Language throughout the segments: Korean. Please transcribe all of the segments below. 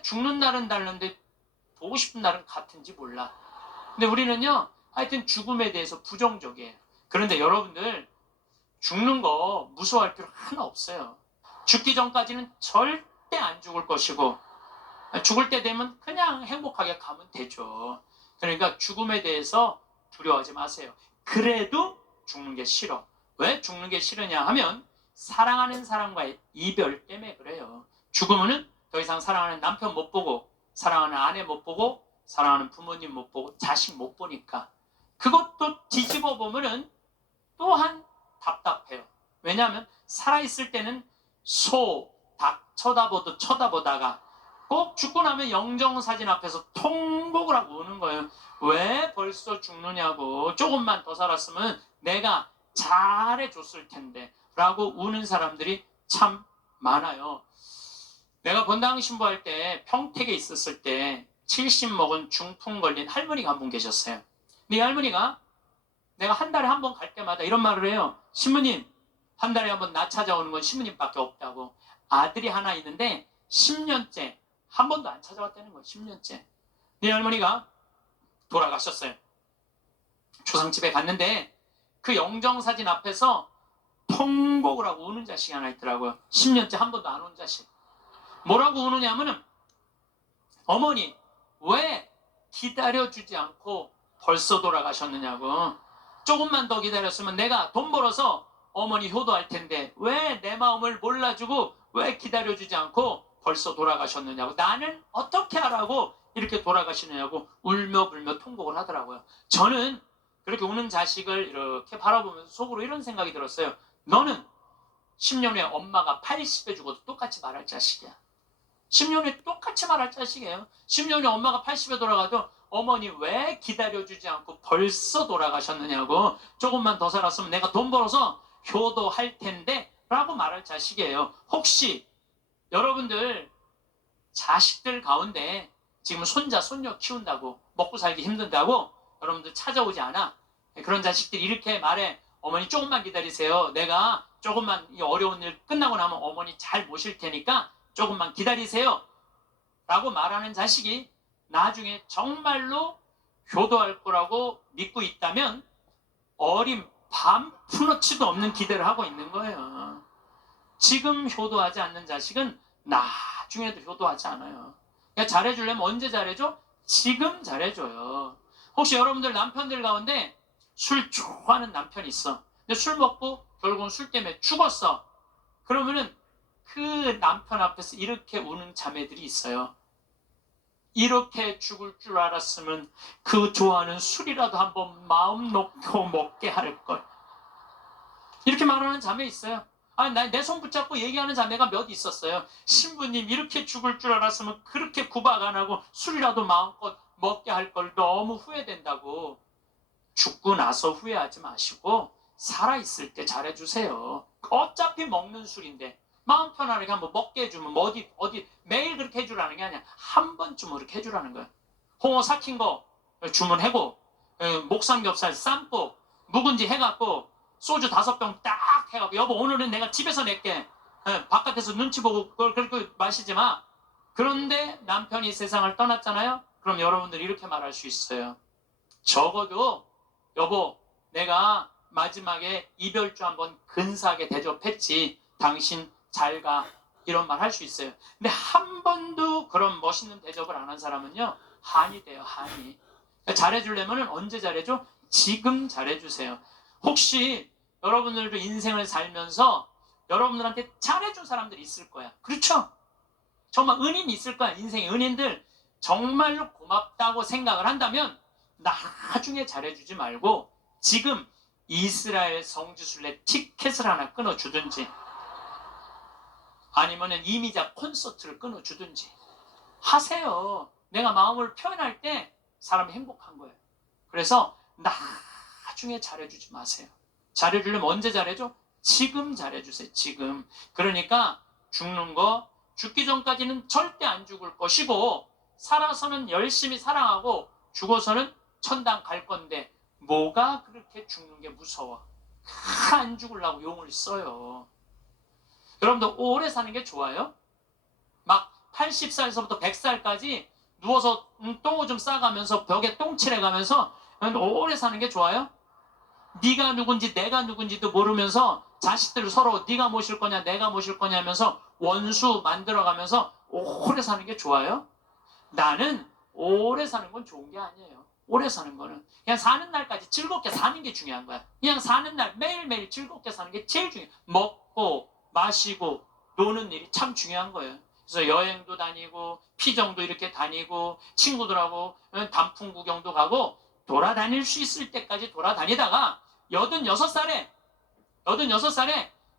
죽는 날은 다른데 보고 싶은 날은 같은지 몰라. 근데 우리는요, 하여튼 죽음에 대해서 부정적이에요. 그런데 여러분들, 죽는 거 무서워할 필요 하나 없어요. 죽기 전까지는 절대 안 죽을 것이고, 죽을 때 되면 그냥 행복하게 가면 되죠. 그러니까 죽음에 대해서 두려워하지 마세요. 그래도 죽는 게 싫어. 왜 죽는 게 싫으냐 하면 사랑하는 사람과의 이별 때문에 그래요. 죽으면은 더 이상 사랑하는 남편 못 보고, 사랑하는 아내 못 보고, 사랑하는 부모님 못 보고, 자식 못 보니까. 그것도 뒤집어 보면은 또한 답답해요. 왜냐하면 살아있을 때는 소, 닭 쳐다보다가 꼭 죽고 나면 영정사진 앞에서 통곡을 하고 우는 거예요. 왜 벌써 죽느냐고, 조금만 더 살았으면 내가 잘해줬을 텐데 라고 우는 사람들이 참 많아요. 내가 본당 신부할 때 평택에 있었을 때 70 먹은 중풍 걸린 할머니가 한 분 계셨어요. 근데 이 할머니가 내가 한 달에 한 번 갈 때마다 이런 말을 해요. 신부님, 한 달에 한 번 나 찾아오는 건 신부님밖에 없다고. 아들이 하나 있는데 10년째 한 번도 안 찾아왔다는 거예요. 10년째. 네 할머니가 돌아가셨어요. 조상집에 갔는데 그 영정사진 앞에서 통곡을 하고 우는 자식이 하나 있더라고요. 10년째 한 번도 안 온 자식. 뭐라고 우느냐면은, 어머니 왜 기다려주지 않고 벌써 돌아가셨느냐고. 조금만 더 기다렸으면 내가 돈 벌어서 어머니 효도할 텐데 왜 내 마음을 몰라주고 왜 기다려주지 않고 벌써 돌아가셨느냐고. 나는 어떻게 하라고 이렇게 돌아가시느냐고 울며 불며 통곡을 하더라고요. 저는 그렇게 우는 자식을 이렇게 바라보면서 속으로 이런 생각이 들었어요. 너는 10년 후에 엄마가 80에 죽어도 똑같이 말할 자식이야. 10년 후에 똑같이 말할 자식이에요. 10년 후에 엄마가 80에 돌아가도 어머니 왜 기다려주지 않고 벌써 돌아가셨느냐고. 조금만 더 살았으면 내가 돈 벌어서 효도할 텐데 라고 말할 자식이에요. 혹시 여러분들 자식들 가운데 지금 손자 손녀 키운다고 먹고 살기 힘든다고 여러분들 찾아오지 않아? 그런 자식들이 이렇게 말해. 어머니 조금만 기다리세요. 내가 조금만 이 어려운 일 끝나고 나면 어머니 잘 모실 테니까 조금만 기다리세요 라고 말하는 자식이 나중에 정말로 효도할 거라고 믿고 있다면 어린 반푼어치도 없는 기대를 하고 있는 거예요. 지금 효도하지 않는 자식은 나중에도 효도하지 않아요. 그러니까 잘해주려면 언제 잘해줘? 지금 잘해줘요. 혹시 여러분들 남편들 가운데 술 좋아하는 남편이 있어. 근데 술 먹고 결국은 술 때문에 죽었어. 그러면은 그 남편 앞에서 이렇게 우는 자매들이 있어요. 이렇게 죽을 줄 알았으면 그 좋아하는 술이라도 한번 마음 놓고 먹게 할 걸. 이렇게 말하는 자매 있어요. 내 손 붙잡고 얘기하는 자매가 몇 있었어요. 신부님, 이렇게 죽을 줄 알았으면 그렇게 구박 안 하고 술이라도 마음껏 먹게 할 걸 너무 후회된다고. 죽고 나서 후회하지 마시고 살아있을 때 잘해주세요. 어차피 먹는 술인데 마음 편안하게 한번 먹게 해주면 어디 매일 그렇게 해주라는 게 아니야. 한 번쯤 그렇게 해주라는 거야. 홍어 삭힌 거 주문하고, 목삼겹살 삶고 묵은지 해갖고 소주 5병 딱 해갖고, 여보 오늘은 내가 집에서 낼게. 바깥에서 눈치 보고 그걸 그렇게 마시지 마. 그런데 남편이 세상을 떠났잖아요. 그럼 여러분들이 이렇게 말할 수 있어요. 적어도 여보, 내가 마지막에 이별주 한번 근사하게 대접했지. 당신 잘 가. 이런 말 할 수 있어요. 근데 한 번도 그런 멋있는 대접을 안 한 사람은요, 한이 돼요, 한이. 그러니까 잘해주려면 언제 잘해줘? 지금 잘해주세요. 혹시 여러분들도 인생을 살면서 여러분들한테 잘해준 사람들이 있을 거야. 그렇죠? 정말 은인이 있을 거야. 인생의 은인들. 정말로 고맙다고 생각을 한다면 나중에 잘해주지 말고 지금 이스라엘 성지순례 티켓을 하나 끊어주든지 아니면 이미자 콘서트를 끊어주든지 하세요. 내가 마음을 표현할 때 사람이 행복한 거예요. 그래서 나중에 잘해주지 마세요. 잘해주려면 언제 잘해줘? 지금 잘해주세요. 지금. 그러니까 죽는 거, 죽기 전까지는 절대 안 죽을 것이고 살아서는 열심히 사랑하고 죽어서는 천당 갈 건데 뭐가 그렇게 죽는 게 무서워. 안 죽으려고 용을 써요. 여러분들 오래 사는 게 좋아요? 막 80살에서부터 100살까지 누워서 똥오줌 싸가면서 벽에 똥칠해가면서 오래 사는 게 좋아요? 네가 누군지 내가 누군지도 모르면서 자식들 서로 네가 모실 거냐 내가 모실 거냐 하면서 원수 만들어가면서 오래 사는 게 좋아요? 나는 오래 사는 건 좋은 게 아니에요. 오래 사는 거는 그냥 사는 날까지 즐겁게 사는 게 중요한 거야. 그냥 사는 날 매일매일 즐겁게 사는 게 제일 중요해. 먹고 마시고 노는 일이 참 중요한 거예요. 그래서 여행도 다니고 피정도 이렇게 다니고 친구들하고 단풍 구경도 가고 돌아다닐 수 있을 때까지 돌아다니다가 86살에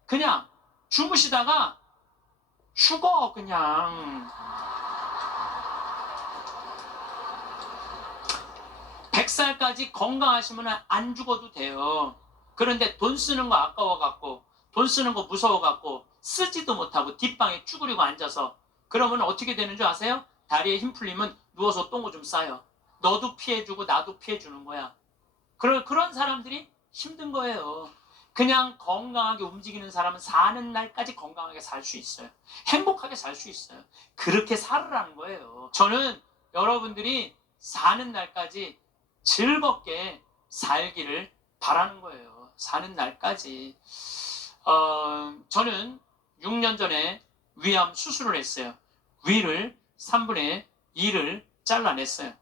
그냥 주무시다가 죽어. 그냥 100살까지 건강하시면 안 죽어도 돼요. 그런데 돈 쓰는 거 아까워갖고 돈 쓰는 거 무서워갖고 쓰지도 못하고 뒷방에 쭈그리고 앉아서 그러면 어떻게 되는 줄 아세요? 다리에 힘 풀리면 누워서 똥오줌 싸요. 너도 피해주고 나도 피해주는 거야. 그런 사람들이 힘든 거예요. 그냥 건강하게 움직이는 사람은 사는 날까지 건강하게 살 수 있어요. 행복하게 살 수 있어요. 그렇게 살으라는 거예요. 저는 여러분들이 사는 날까지 즐겁게 살기를 바라는 거예요. 사는 날까지. 저는 6년 전에 위암 수술을 했어요. 위를 3분의 2를 잘라냈어요.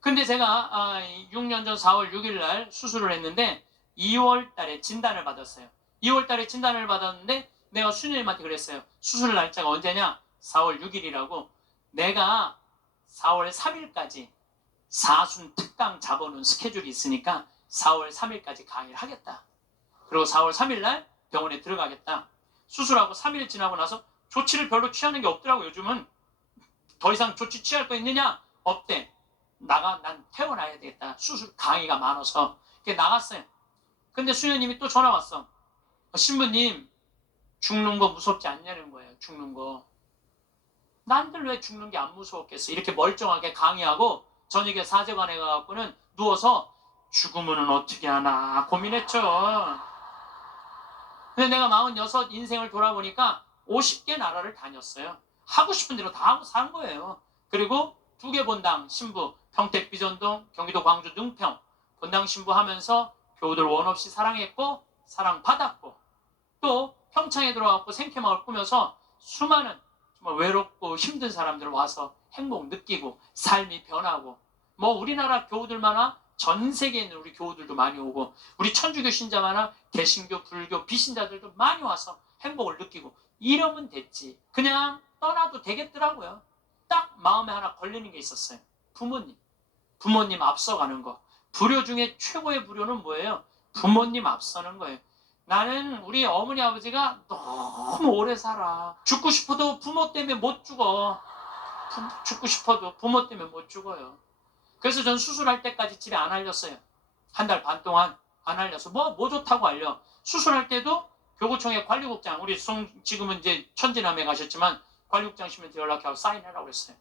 근데 제가 6년 전 4월 6일 날 수술을 했는데 2월 달에 진단을 받았어요. 2월 달에 진단을 받았는데 내가 수녀님한테 그랬어요. 수술 날짜가 언제냐? 4월 6일이라고. 내가 4월 3일까지 사순 특강 잡아놓은 스케줄이 있으니까 4월 3일까지 강의를 하겠다. 그리고 4월 3일 날 병원에 들어가겠다. 수술하고 3일 지나고 나서 조치를 별로 취하는 게 없더라고. 요즘은 더 이상 조치 취할 거 있느냐? 없대. 난 퇴원해야 되겠다. 수술 강의가 많아서. 나갔어요. 근데 수녀님이 또 전화 왔어. 신부님, 죽는 거 무섭지 않냐는 거예요. 죽는 거. 난들 왜 죽는 게 안 무서웠겠어. 이렇게 멀쩡하게 강의하고 저녁에 사제관에 가갖고는 누워서 죽으면 어떻게 하나 고민했죠. 근데 내가 46 인생을 돌아보니까 50개 나라를 다녔어요. 하고 싶은 대로 다 하고 산 거예요. 그리고 2개 본당 신부, 평택 비전동, 경기도 광주 능평 본당 신부 하면서 교우들 원 없이 사랑했고 사랑받았고, 또 평창에 들어가고 생태마을 꾸며서 수많은 정말 외롭고 힘든 사람들 와서 행복 느끼고 삶이 변하고, 우리나라 교우들만아 전 세계에 있는 우리 교우들도 많이 오고, 우리 천주교 신자만아 개신교, 불교, 비신자들도 많이 와서 행복을 느끼고, 이러면 됐지. 그냥 떠나도 되겠더라고요. 딱 마음에 하나 걸리는 게 있었어요. 부모님 앞서가는 거. 불효 중에 최고의 불효는 뭐예요? 부모님 앞서는 거예요. 나는 우리 어머니 아버지가 너무 오래 살아. 죽고 싶어도 부모 때문에 못 죽어. 죽고 싶어도 부모 때문에 못 죽어요. 그래서 전 수술할 때까지 집에 안 알렸어요. 1달 반 동안 안 알려서 뭐 좋다고 알려. 수술할 때도 교구청의 관리국장, 우리 지금은 이제 천지남에 가셨지만 관리국장님한테 연락하고 사인하라고 그랬어요.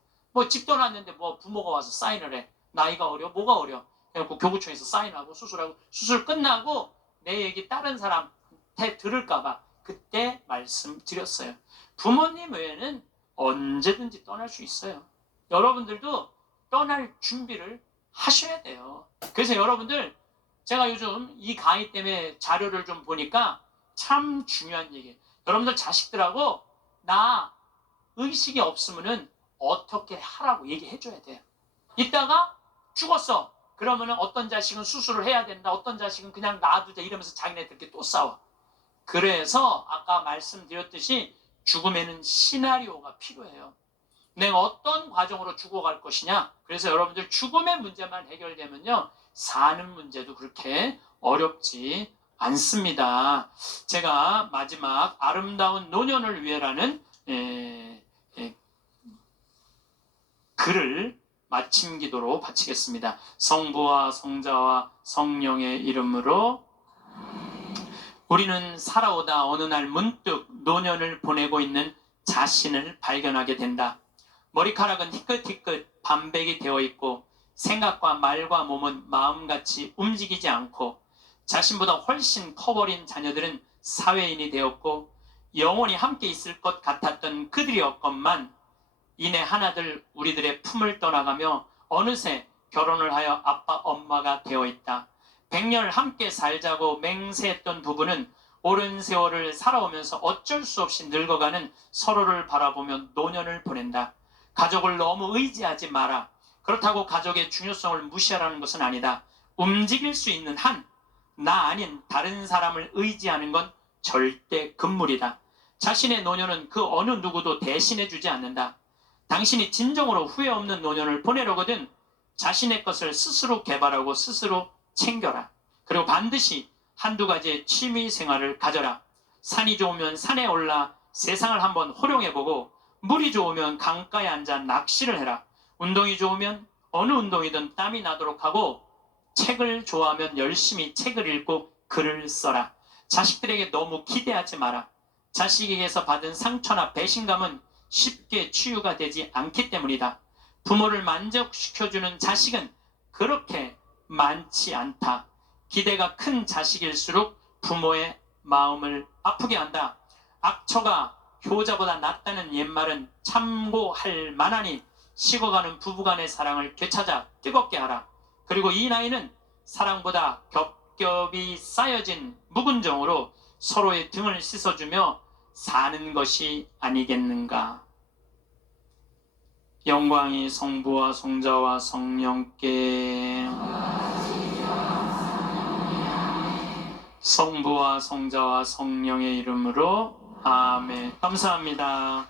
집 떠났는데 부모가 와서 사인을 해. 나이가 어려? 뭐가 어려? 그래갖고 교구청에서 사인하고 수술하고, 수술 끝나고 내 얘기 다른 사람한테 들을까봐 그때 말씀드렸어요. 부모님 외에는 언제든지 떠날 수 있어요. 여러분들도 떠날 준비를 하셔야 돼요. 그래서 여러분들, 제가 요즘 이 강의 때문에 자료를 좀 보니까 참 중요한 얘기예요. 여러분들 자식들하고 나 의식이 없으면은 어떻게 하라고 얘기해줘야 돼요. 이따가 죽었어. 그러면은 어떤 자식은 수술을 해야 된다. 어떤 자식은 그냥 놔두자. 이러면서 자기네들끼리 또 싸워. 그래서 아까 말씀드렸듯이 죽음에는 시나리오가 필요해요. 내가 어떤 과정으로 죽어갈 것이냐. 그래서 여러분들 죽음의 문제만 해결되면요, 사는 문제도 그렇게 어렵지 않습니다. 제가 마지막 아름다운 노년을 위해라는 글을 마침 기도로 바치겠습니다. 성부와 성자와 성령의 이름으로. 우리는 살아오다 어느 날 문득 노년을 보내고 있는 자신을 발견하게 된다. 머리카락은 희끗희끗 반백이 되어 있고 생각과 말과 몸은 마음같이 움직이지 않고, 자신보다 훨씬 커버린 자녀들은 사회인이 되었고 영원히 함께 있을 것 같았던 그들이었건만 이내 하나들 우리들의 품을 떠나가며 어느새 결혼을 하여 아빠 엄마가 되어 있다. 100년 함께 살자고 맹세했던 부부는 오랜 세월을 살아오면서 어쩔 수 없이 늙어가는 서로를 바라보며 노년을 보낸다. 가족을 너무 의지하지 마라. 그렇다고 가족의 중요성을 무시하라는 것은 아니다. 움직일 수 있는 한, 나 아닌 다른 사람을 의지하는 건 절대 금물이다. 자신의 노년은 그 어느 누구도 대신해 주지 않는다. 당신이 진정으로 후회 없는 노년을 보내려거든 자신의 것을 스스로 개발하고 스스로 챙겨라. 그리고 반드시 한두 가지의 취미 생활을 가져라. 산이 좋으면 산에 올라 세상을 한번 호령해보고, 물이 좋으면 강가에 앉아 낚시를 해라. 운동이 좋으면 어느 운동이든 땀이 나도록 하고, 책을 좋아하면 열심히 책을 읽고 글을 써라. 자식들에게 너무 기대하지 마라. 자식에게서 받은 상처나 배신감은 쉽게 치유가 되지 않기 때문이다. 부모를 만족시켜주는 자식은 그렇게 많지 않다. 기대가 큰 자식일수록 부모의 마음을 아프게 한다. 악처가 효자보다 낫다는 옛말은 참고할 만하니 식어가는 부부간의 사랑을 되찾아 뜨겁게 하라. 그리고 이 나이는 사랑보다 겹겹이 쌓여진 묵은 정으로 서로의 등을 씻어주며 사는 것이 아니겠는가. 영광이 성부와 성자와 성령께, 성부와 성자와 성령의 이름으로 아멘. 감사합니다.